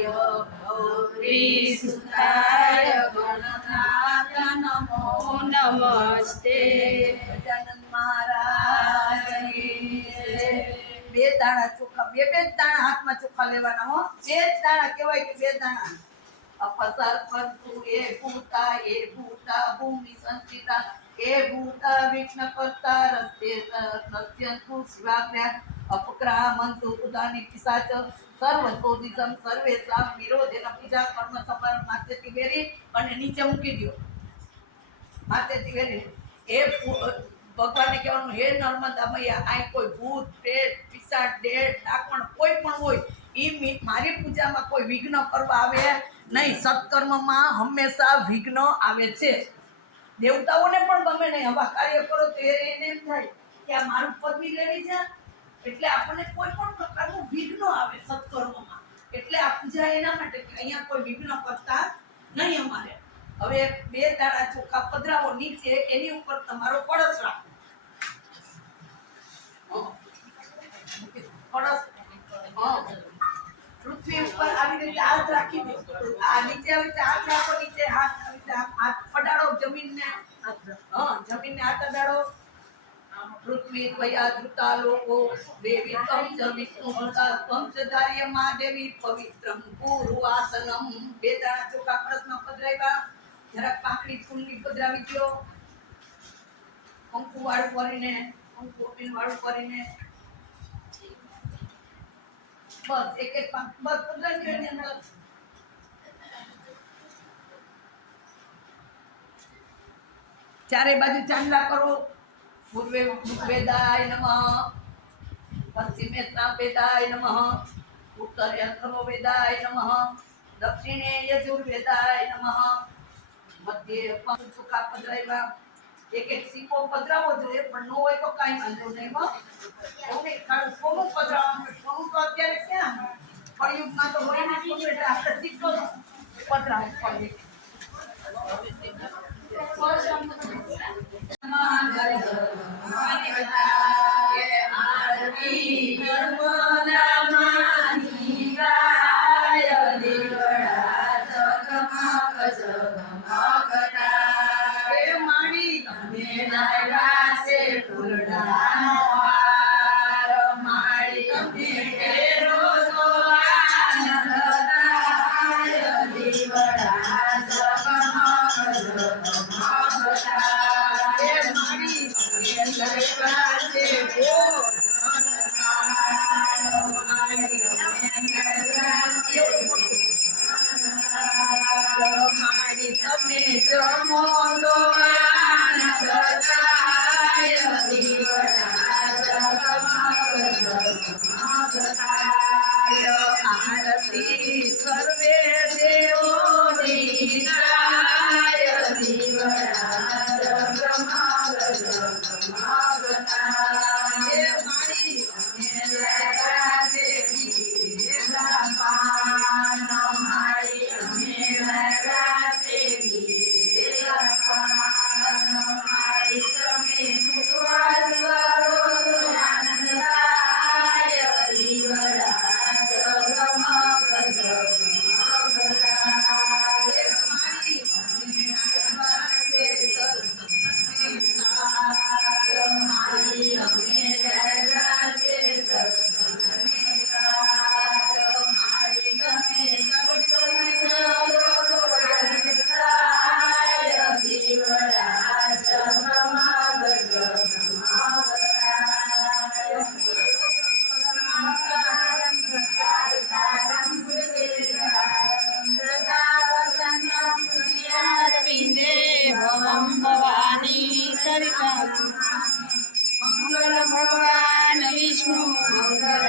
गौरी सुताय गणनाथ नमो नमस्ते। गजानन महाराज બે દાણા ચોખા બે દાણા હાથમાં ચોખા લેવાના હો બે દાણા કહેવાય કે બે દાણા અપસાર પરંતુ એ ભૂતા ભૂમિ સંચિતા એ ભૂતા વિઘ્ન કરતા રસ્તે નત્યંતુ શિવાગ્રહ અપક્રામંતુ ઉદાની પિશાચ સર્વતોદિતમ સર્વેષામ વિરોધેન પૂજા કર્મ સફળ માથેથી વેરી અને નીચે મૂકી દો માથેથી વેરી એ ભગવાનને કહેવાનું હે નર્મદા મૈયા આ કોઈ ભૂત પ્રેત પિશાચ ડેડ ડાકણ કોઈ પણ હોય ઈ મારી પૂજામાં કોઈ વિઘ્ન કરવા આવે નહીં સત્કર્મમાં હંમેશા વિઘ્ન આવે છે દેવતાઓને પણ ગમે નહીં આવા કાર્ય કરો તો એને એમ થાય કે આ મારું પદવી લેવી છે એટલે આપણને કોઈ પણ પ્રકારનું વિઘ્ન આવે સત્કર્મમાં એટલે આ પૂજા એના માટે કે અહીંયા કોઈ વિઘ્ન કરતા નહીં અમારે હવે બે દાણા ચોખા પધરાવો નીચે એની ઉપર તમારો કળશ રાખો કળશ પૃથ્વી ઉપર આવી રીતે હાથ રાખી દો આ નીચે આવી રીતે હાથ રાખો નીચે હાથ આવી રીતે હાથ પડાડો જમીનને જમીનને હાથ અડાડો પૃથ્વી ત્વયા ધૃતા લોકો દેવી તમ ચ વિષ્ણુ ભક્તા તમ ચ ધાર્ય મહાદેવી પવિત્રમ પૂર્વાસનમ બે દાણા ચોખા કળશમાં પધરાવ્યા જરાક પાંખડી ફૂલની પધરાવી દો કંકુ વાળું કરીને કંકુ વાળું કરીને બસ એક એક બસ પધરાવી દો એની અંદર ચારે બાજુ ચાંદલા કરો પૂર્વે વેદાય નમઃ પશ્ચિમે સામવેદાય નમઃ ઉત્તરે અથર્વવેદાય નમઃ દક્ષિણે યજુર્વેદાય નમઃ મધ્યે પંચ ચોખા પધરાવ્યા એક એક સિક્કો પધરાવો જોઈએ પણ ન હોય તો કાંઈ વાંધો નહીં હો ઓકે સોનું પધરાવવાનું સોનું તો અત્યારે ક્યાં કળિયુગમાં તો હોય ને સોનું એટલે આપણે સિક્કો પધરાવવું પડે मंगल भगवान विष्णु मंगल